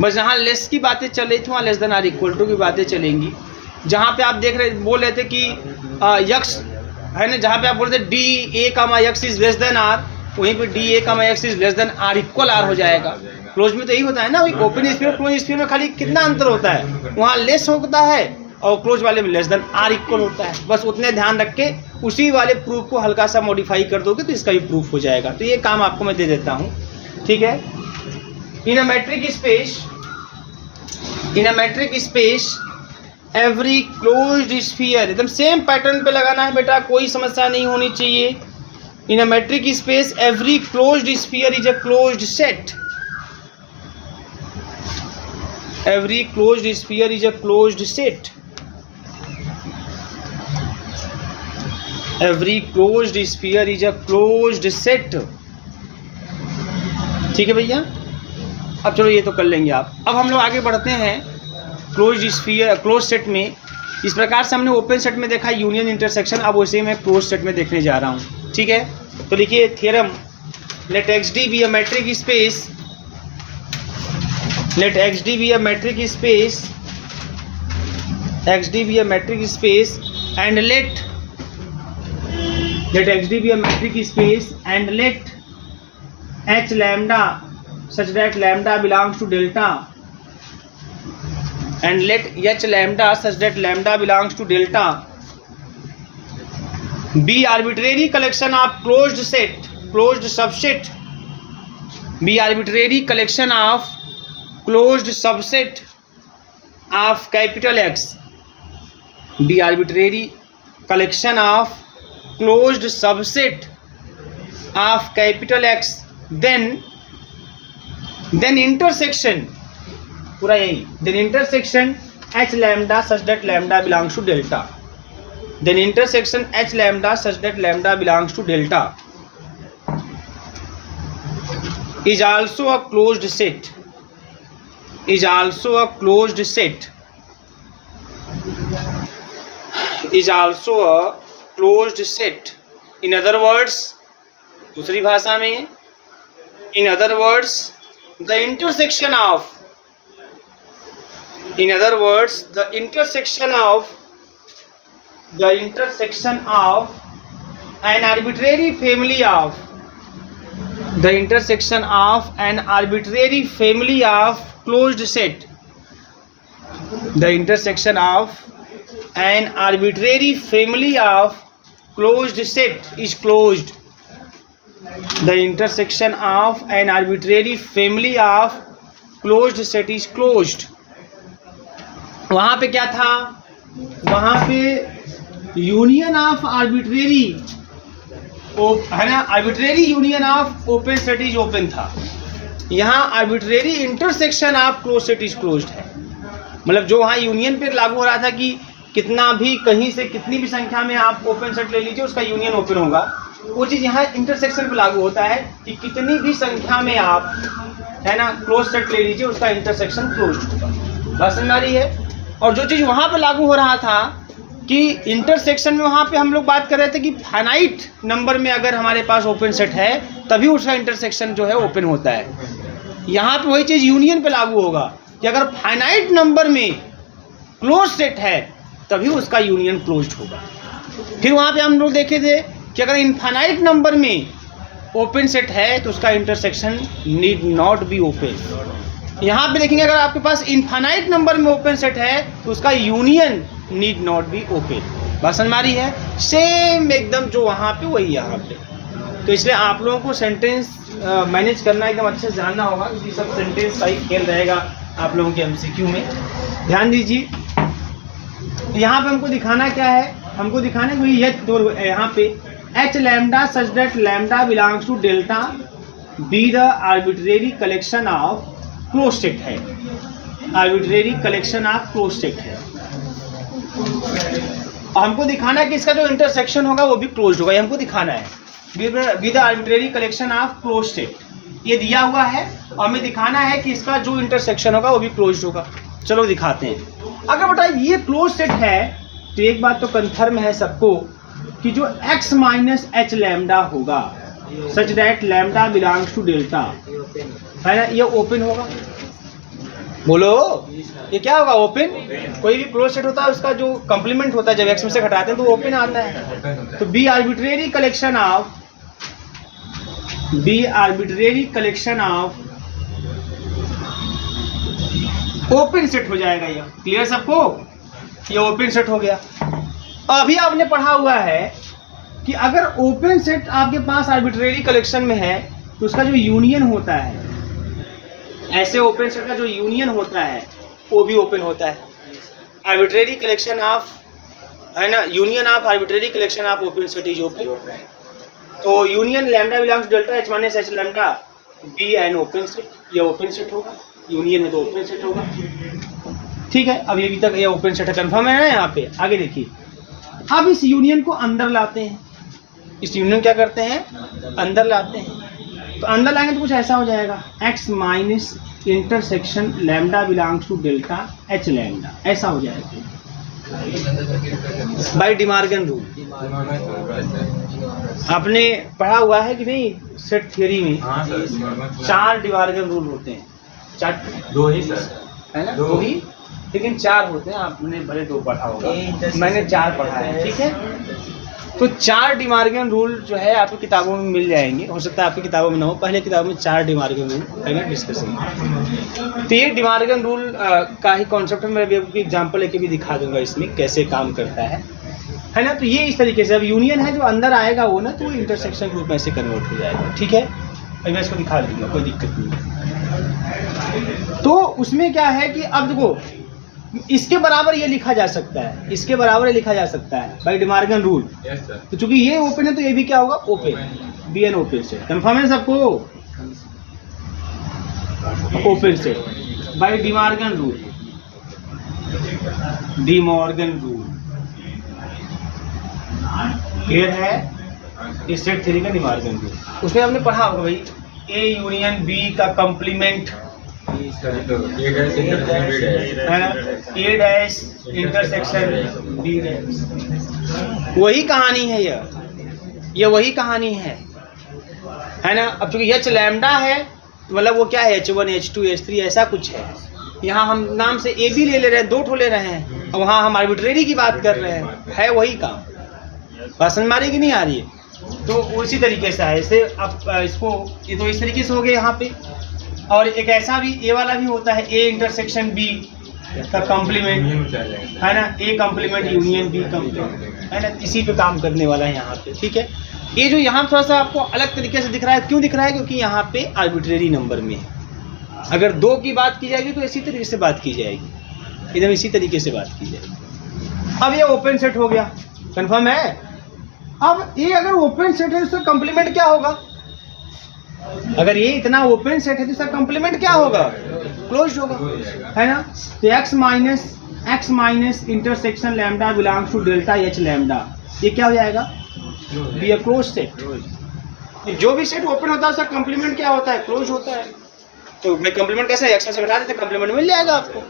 बस जहाँ लेस की बातें चल रही थी वहाँ less than or equal to की बातें चलेंगी। जहाँ पे आप देख रहे बोल रहे थे कि यक्स है ना, जहाँ पे आप बोल रहे थे d a comma x is less than r, वहीं पे d a comma x is less than or equal r हो जाएगा। क्लोज में तो यही होता है ना, ओपन स्फीयर क्लोज स्फीयर में खाली कितना अंतर होता है, वहाँ लेस होता है और क्लोज वाले में लेस देन आर इक्वल होता है। बस उतने ध्यान रख के उसी वाले प्रूफ को हल्का सा मॉडिफाई कर दोगे तो इसका भी प्रूफ हो जाएगा। तो ये काम आपको मैं दे देता हूँ, ठीक है। In a metric space every closed sphere, एकदम सेम पैटर्न पे लगाना है बेटा, कोई समस्या नहीं होनी चाहिए। In a metric space every closed sphere is a closed set. Every closed sphere is a closed set. Every closed sphere is a closed set. ठीक है भैया, अब चलो ये तो कर लेंगे आप। अब हम लोग आगे बढ़ते हैं क्लोज्ड स्फीयर क्लोज सेट में। इस प्रकार से हमने ओपन सेट में देखा यूनियन इंटरसेक्शन, अब वैसे मैं क्लोज सेट में देखने जा रहा हूँ, ठीक है। तो लिखिए theorem, let x d be a metric space, let x d be a metric space, x d be a metric space and let x d be a metric space and let H lambda such that lambda belongs to delta and let h lambda such that lambda belongs to delta be arbitrary collection of closed set, closed subset, be arbitrary collection of closed subset of capital X, be arbitrary collection of closed subset of capital X, then intersection, पूरा यही, then intersection h lambda such that lambda belongs to delta, then intersection h lambda such that lambda belongs to delta is also a closed set, is also a closed set, is also a closed set. In other words, दूसरी भाषा में, in other words the intersection of, in other words the intersection of an arbitrary family of, the intersection of an arbitrary family of closed set, the intersection of an arbitrary family of closed set is closed, the intersection of an arbitrary family of closed set is closed. वहाँ पे क्या था, वहाँ पे union of arbitrary है ना, arbitrary union of open set is open था। यहाँ arbitrary intersection of close set is closed है। मतलब जो वहाँ यूनियन पे लागू हो रहा था कि कितना भी कहीं से कितनी भी संख्या में आप ओपन सेट ले लीजिए उसका यूनियन ओपन होगा, वो चीज़ यहाँ इंटरसेक्शन पे लागू होता है कि कितनी भी संख्या में आप है ना क्लोज सेट ले लीजिए उसका इंटरसेक्शन क्लोज्ड होगा। बात समझ आ रही है। और जो चीज़ वहाँ पे लागू हो रहा था कि इंटरसेक्शन में, वहाँ पे हम लोग बात कर रहे थे कि फाइनाइट नंबर में अगर हमारे पास ओपन सेट है तभी उसका इंटरसेक्शन जो है ओपन होता है। यहाँ पे वही चीज़ यूनियन पे लागू होगा कि अगर फाइनाइट नंबर में क्लोज सेट है तभी उसका यूनियन क्लोज्ड होगा। फिर वहाँ पे हम लोग देखे थे कि अगर इनफाइनाइट नंबर में ओपन सेट है तो उसका intersection need not be open. यहाँ पे देखेंगे अगर आपके पास इनफाइनाइट नंबर में ओपन सेट है तो उसका union need not be open. बात समझ आ रही है, सेम एकदम जो वहाँ पे वही यहाँ पे। तो इसलिए आप लोगों को सेंटेंस मैनेज करना एकदम अच्छे से जानना होगा, क्योंकि सब सेंटेंस का ही खेल रहेगा आप लोगों के एमसीक्यू में। ध्यान दीजिए, यहाँ पे हमको दिखाना क्या है, हमको दिखाना है वही दो यहाँ पे H lambda such that lambda belongs to delta be the arbitrary collection of close set है, arbitrary collection of close set है। और हमको दिखाना है कि इसका जो इंटरसेक्शन होगा वो भी क्लोज्ड होगा, ये हमको दिखाना है। B the arbitrary collection of close set ये दिया हुआ है और हमें दिखाना है कि इसका जो इंटरसेक्शन होगा वो भी क्लोज्ड होगा। चलो दिखाते हैं। अगर बेटा ये क्लोज सेट है तो एक बात तो कन्फर्म है सबको कि जो x माइनस एच लैम्डा होगा such that lambda belongs to delta है ना, ये ओपन होगा। बोलो, ये क्या होगा? ओपन। कोई भी क्लोज सेट होता है उसका जो कंप्लीमेंट होता है जब एक्स में से घटाते हैं तो ओपन आता है। तो be arbitrary collection of open set हो जाएगा। ये क्लियर सबको? ये ओपन सेट हो गया। अभी आपने पढ़ा हुआ है कि अगर ओपन सेट आपके पास आर्बिट्रेरी कलेक्शन में है तो उसका जो यूनियन होता है, ऐसे ओपन सेट का जो यूनियन होता है वो भी ओपन होता है। आर्बिट्रेरी कलेक्शन ऑफ, है ना, union of arbitrary collection of open set is open. तो union lambda belongs to delta H minus H lambda be an open set, ये ओपन सेट होगा। यूनियन है तो ओपन सेट होगा। ठीक है, अब ये भी तक ये ओपन सेट है, कंफर्म है ना? यहाँ पे आगे देखिए, अब इस यूनियन को अंदर लाते हैं। इस यूनियन क्या करते हैं? अंदर लाते हैं। तो अंदर लाएंगे तो कुछ ऐसा हो जाएगा, x minus intersection lambda belongs to delta H lambda, ऐसा हो जाएगा बाय डिमार्गन रूल। आपने पढ़ा हुआ है कि नहीं सेट थ्योरी में? 4 डिमार्गन रूल होते हैं। 4 दो ही सर, है ना? 2 ही, लेकिन 4 होते हैं। आपने भले 2 पढ़ा होगा, मैंने 4 पढ़ा है। ठीक है, तो 4 डिमार्गन रूल जो है आपकी किताबों में मिल जाएंगे। हो सकता है आपकी किताबों में ना हो, पहले किताबों में 4 डिमार्गन रूल है ना डिस्कशन। तो ये डिमार्गन रूल का ही कॉन्सेप्ट में मैं अभी एग्जांपल लेके भी दिखा दूंगा इसमें कैसे काम करता है ना? तो ये इस तरीके से अब यूनियन है जो अंदर आएगा वो ना, तो इंटरसेक्शन ग्रुप में से कन्वर्ट हो जाएगा। ठीक है, अभी मैं इसको दिखा दूंगा, कोई दिक्कत नहीं। तो उसमें क्या है कि अब देखो, इसके बराबर ये लिखा जा सकता है, इसके बराबर ये लिखा जा सकता है बाय डिमार्गन रूल। तो चूंकि ये ओपन है तो ये भी क्या होगा? Open. Be an open set. Confirm है सबको? Open set by De Morgan rule. De Morgan rule clear है? इस सेट थ्योरी का डिमॉर्गन रूल, उसमें हमने पढ़ा होगा भाई, ए यूनियन बी का कंप्लीमेंट है ना, A dash intersection B dash. वही कहानी है ये वही कहानी है ना? अब चूंकि एच लैम्डा है तो मतलब वो क्या है, H1 H2 H3 ऐसा कुछ है। यहाँ हम नाम से ए बी ले ले रहे हैं, 2 ठो ले रहे हैं, और वहाँ हम आर्बिट्रेरी की बात कर रहे हैं। है वही काम। बात समझ में आ रही कि नहीं आ रही है? तो उसी तरीके से है। इसे आप इसको, ये तो इस तरीके से हो गए यहाँ पे। और एक ऐसा भी ए वाला भी होता है, ए इंटरसेक्शन बी का कॉम्प्लीमेंट, है ना, A complement union B complement, है ना। इसी पे काम करने वाला है यहाँ पे। ठीक है, ये जो यहाँ थोड़ा सा आपको अलग तरीके से दिख रहा है, क्यों दिख रहा है? क्योंकि यहाँ पे आर्बिट्रेरी नंबर में है। अगर 2 की बात की जाएगी तो इसी तरीके से बात की जाएगी, एकदम इसी तरीके से बात की जाएगी। अब ये ओपन सेट हो गया, कंफर्म है? अब ये अगर ओपन सेट है तो इसका कॉम्प्लीमेंट क्या होगा? अगर ये इतना ओपन सेट है तो इसका कॉम्प्लीमेंट क्या होगा? क्लोज्ड होगा, है ना। तो x minus intersection lambda belongs to delta H lambda, ये क्या हो जाएगा? Be a closed set. जो भी सेट ओपन होता है उसका कॉम्प्लीमेंट क्या होता है? क्लोज होता है। तो मैं कॉम्प्लीमेंट कैसे, एक्स से घटा देते, कॉम्प्लीमेंट मिल जाएगा आपको।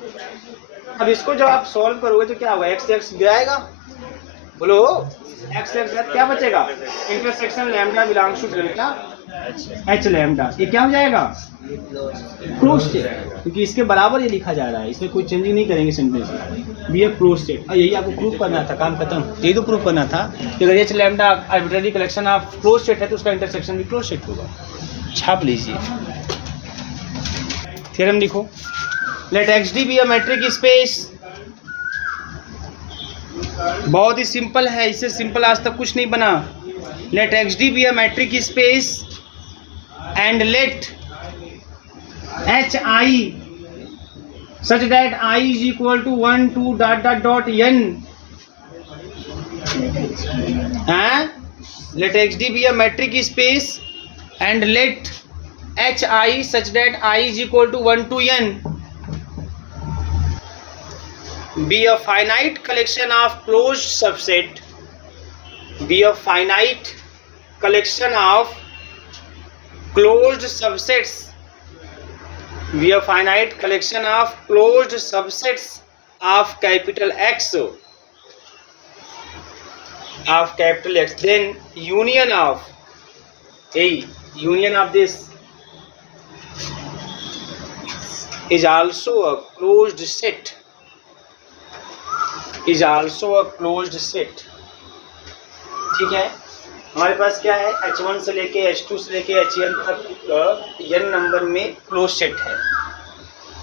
अब इसको जब आप सॉल्व करोगे तो क्या होगा? x जाएगा, बोलो x क्या बचेगा? Intersection lambda belongs to delta H lambda, ये क्या हो जाएगा? क्लोज सेट, क्योंकि इसके बराबर ये लिखा जा रहा है, इसमें कोई चेंजिंग नहीं करेंगे सेंटेंस में। बी ए क्लोज सेट। और यही आपको प्रूफ करना था, काम खत्म। यही तो प्रूफ करना था कि अगर H lambda arbitrary collection of close set है तो उसका इंटरसेक्शन भी क्लोज सेट होगा। छाप लीजिए, थ्योरम लिखो। Let x d be a metric space. बहुत ही सिंपल है, इससे सिंपल आज तक कुछ नहीं बना। Let x d be a metric space and let hi such that I is equal to 1 2 dot n, let xd be a metric space and let hi such that I is equal to 1 to n be a finite collection of closed subset, be a finite collection of closed subsets, be a finite collection of closed subsets of capital X, then union of this is also a closed set, is also a closed set। ठीक है, हमारे पास क्या है, H1 से लेके H2 से लेके Hn तक n नंबर में क्लोज सेट है,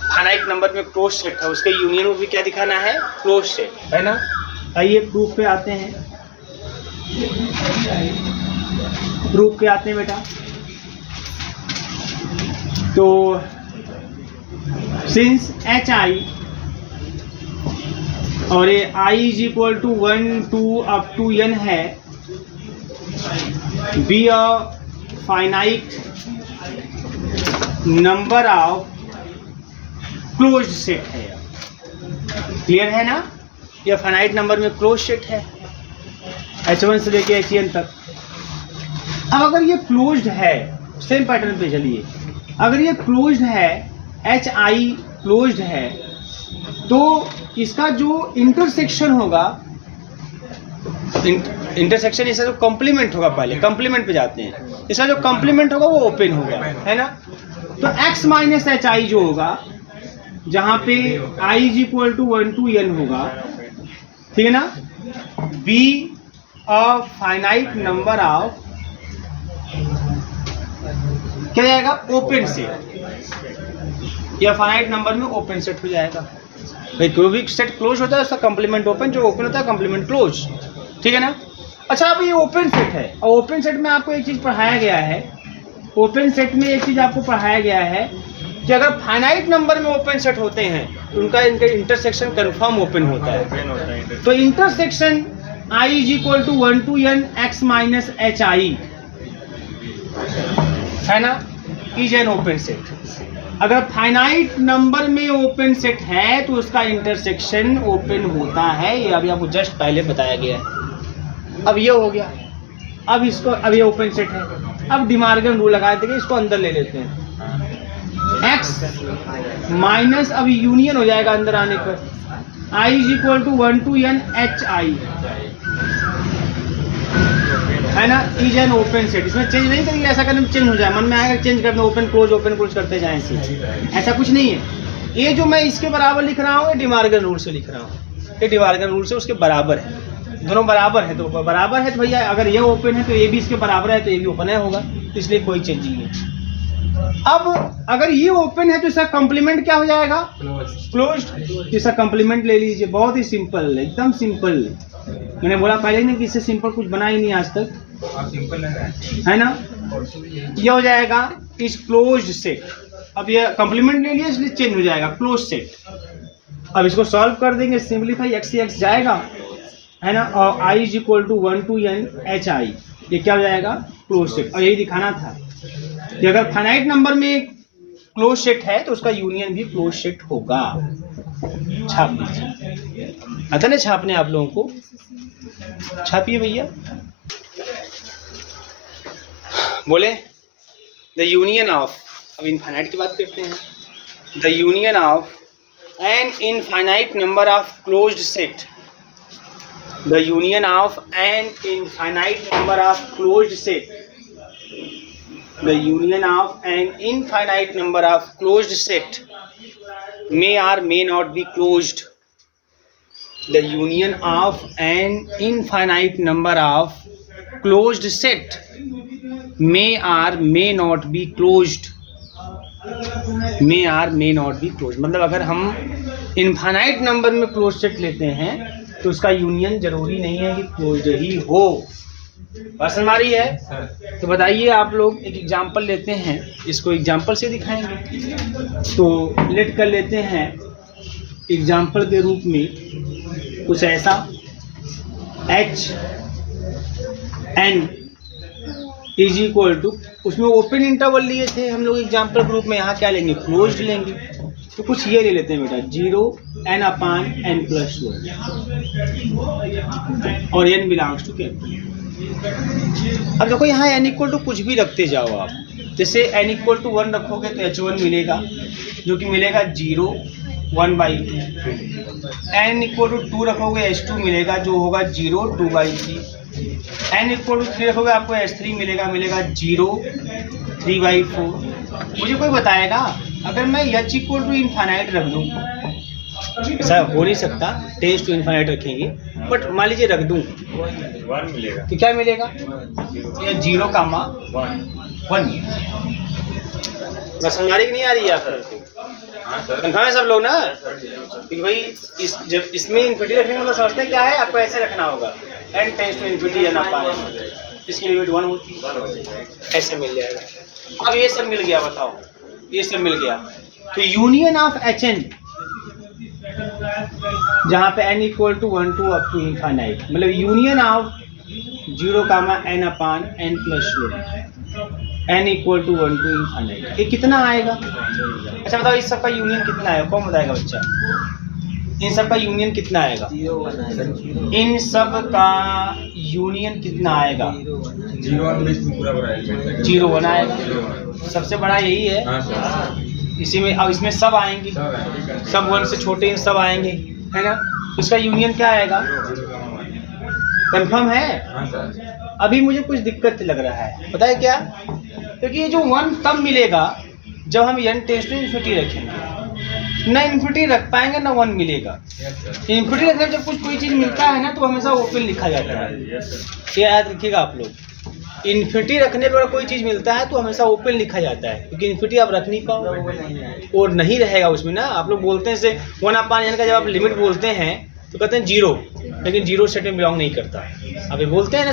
फाइनाइट नंबर में क्लोज सेट है, उसके यूनियन में भी क्या दिखाना है, क्लोज सेट है ना। आइए प्रूफ पे आते हैं, प्रूफ पे आते हैं बेटा। तो सिंस एच आई और ये i is equal to 1 2 up to n है, be a finite number of closed set है। क्लियर है ना, यह फाइनाइट नंबर में क्लोज सेट है H1 से लेके Hn तक। अब अगर ये क्लोज्ड है, सेम पैटर्न पे चलिए, अगर ये क्लोज्ड है, Hi क्लोज्ड है, तो इसका जो इंटरसेक्शन होगा, इंटरसेक्शन इसका जो कॉम्प्लीमेंट होगा, पहले कॉम्प्लीमेंट पे जाते हैं, इसका जो कॉम्प्लीमेंट होगा वो ओपन होगा, है ना। तो x माइनस एच आई जो होगा, जहां पे i is equal to 1 to n होगा, ठीक है ना, be a finite number of, क्या जाएगा, ओपन सेट, या फाइनाइट नंबर में ओपन सेट हो जाएगा। भाई कोई भी सेट क्लोज होता है उसका कंप्लीमेंट ओपन, जो ओपन होता है कंप्लीमेंट क्लोज, ठीक है ना। अच्छा, अब ये ओपन सेट है, और ओपन सेट में आपको एक चीज पढ़ाया गया है, ओपन सेट में एक चीज आपको पढ़ाया गया है कि अगर फाइनाइट नंबर में ओपन सेट होते हैं तो उनका इनका इंटरसेक्शन कंफर्म ओपन होता है। तो intersection i is equal to 1 to n x minus H i है ना, इज एन ओपन सेट। अगर फाइनाइट नंबर में ओपन सेट है तो उसका इंटरसेक्शन ओपन होता है, ये अभी आपको जस्ट पहले बताया गया है। अब ये हो गया, अब इसको, अब ये ओपन सेट है, अब डिमार्गन रूल लगा देंगे, इसको अंदर ले लेते हैं, x माइनस, अब यूनियन हो जाएगा अंदर आने पर, i is equal to 1 to n H i है ना, इज एन ओपन सेट। इसमें चेंज नहीं करेंगे, ऐसा करने में चेंज हो जाए, मन में आएगा चेंज करना, ओपन क्लोज करते जाएं, ऐसा कुछ नहीं है। ये जो मैं इसके बराबर लिख रहा हूँ, ये डिमार्गन रूल से लिख रहा हूँ, ये डिमार्गन रूल से उसके बराबर है, दोनों बराबर है, तो बराबर है तो भैया अगर ये ओपन है तो ये भी इसके बराबर है, तो ये भी ओपन है होगा, तो इसलिए कोई चेंज नहीं है। अब अगर ये ओपन है तो इसका कॉम्प्लीमेंट क्या हो जाएगा, क्लोज्ड। इसका कॉम्प्लीमेंट ले लीजिए, बहुत ही सिंपल, एकदम सिंपल। मैंने बोला पहले ही ना कि इससे सिंपल कुछ बना ही नहीं आज तक, है ना। ये हो जाएगा इस क्लोज्ड सेट, अब ये कॉम्प्लीमेंट ले लिया इसलिए चेंज हो जाएगा, क्लोज सेट। अब इसको सॉल्व कर देंगे, सिंपलीफाई, x से x जाएगा, है ना, और i is equal to 1 to n H i, ये क्या हो जाएगा, क्लोज सेट। और यही दिखाना था कि अगर फाइनाइट नंबर में क्लोज सेट है तो उसका यूनियन भी क्लोज सेट होगा। छाप दीजिए, आता ना छापने आप लोगों को, छापिए भैया। बोले द यूनियन ऑफ, अब इनफाइनाइट की बात करते हैं, the union of an infinite number of closed set, the union of an infinite number of closed set, the union of an infinite number of closed set may or may not be closed. The union of an infinite number of closed set may or may not be closed. May or may not be closed, मतलब अगर हम infinite number में close set लेते हैं तो उसका union जरूरी नहीं है कि क्लोज्ड ही हो। बात समझ आ रही है? तो बताइए आप लोग, एक एग्जांपल लेते हैं, इसको एग्जांपल से दिखाएंगे। तो लेट कर लेते हैं एग्जांपल के रूप में कुछ ऐसा, H n is equal to, उसमें ओपन इंटरवल लिए थे हम लोग एग्जांपल ग्रुप में, यहाँ क्या लेंगे, क्लोज्ड लेंगे। तो कुछ ये ले लेते हैं बेटा, 0 n अपान n प्लस 1 और n बिलोंग्स टू कैपिटल। अब देखो यहाँ n इक्वल टू कुछ भी रखते जाओ आप, जैसे n इक्वल टू 1 रखोगे तो h1 मिलेगा, जो कि मिलेगा 0 1/2। n इक्वल टू 2 रखोगे h2 मिलेगा, जो होगा 0 2/3। n इक्वल टू 3 रखोगे आपको h3 मिलेगा 0 3/4। मुझे कोई बताएगा अगर मैं h इक्वल टू इनफाइनाइट रख दूँ, ऐसा हो नहीं सकता, टेंस टू इनफाइनाइट रखेंगे, बट मान लीजिए रख दूँ 1 मिलेगा। तो क्या मिलेगा? ये 0 कामा 1। बस समझ नहीं आ रही है आपको? हाँ सर। कन्फर्म है सब लोग ना कि भाई जब इसमें इन्फिनिटी रखने का मतलब समझते क्या है, आपको ऐसे रखना होगा n टेंस टू इन्फिनिटी ना पाए, इसकी लिमिट 1 होती है, ऐसे मिल जाएगा। अब ये सब मिल गया, बताओ ये सब मिल गया, तो यूनियन ऑफ Hn जहाँ पे n equal to 1 to up to infinite, मतलब union of 0 comma n upon n plus 1 n equal to 1 to infinite, ये कितना आएगा? अच्छा बताओ इस सब का यूनियन कितना आएगा, कौन बताएगा बच्चा? इन सब का यूनियन कितना आएगा? इन सब का यूनियन कितना आएगा? 0 1 आएगा, सबसे बड़ा यही है। हाँ सर। इसी में अब इसमें सब आएंगे, सब 1 से छोटे इन सब आएंगे, है ना? इसका यूनियन क्या आएगा? कंफर्म है? हाँ सर। अभी मुझे कुछ दिक्कत लग रहा है, पता है क्या? क्योंकि ये जो 1 तब मिलेगा जब हम n टेंस टू इन्फिनिटी रखेंगे, ना इन्फिनिटी रख पाएंगे ना 1 मिलेगा। इन्फिनिटी रखने में जब कुछ कोई चीज़ मिलता है ना तो हमेशा ओपन लिखा जाता है, ये याद रखिएगा आप लोग। इन्फिनिटी रखने पर कोई चीज़ मिलता है तो हमेशा ओपन लिखा जाता है, क्योंकि इन्फिनिटी आप रख नहीं पाओ और नहीं रहेगा उसमें ना। आप लोग बोलते हैं जैसे 1 अपान n का जब आप लिमिट बोलते हैं तो कहते हैं 0, लेकिन 0 सेट में बिलोंग नहीं करता, आप ये बोलते हैं ना।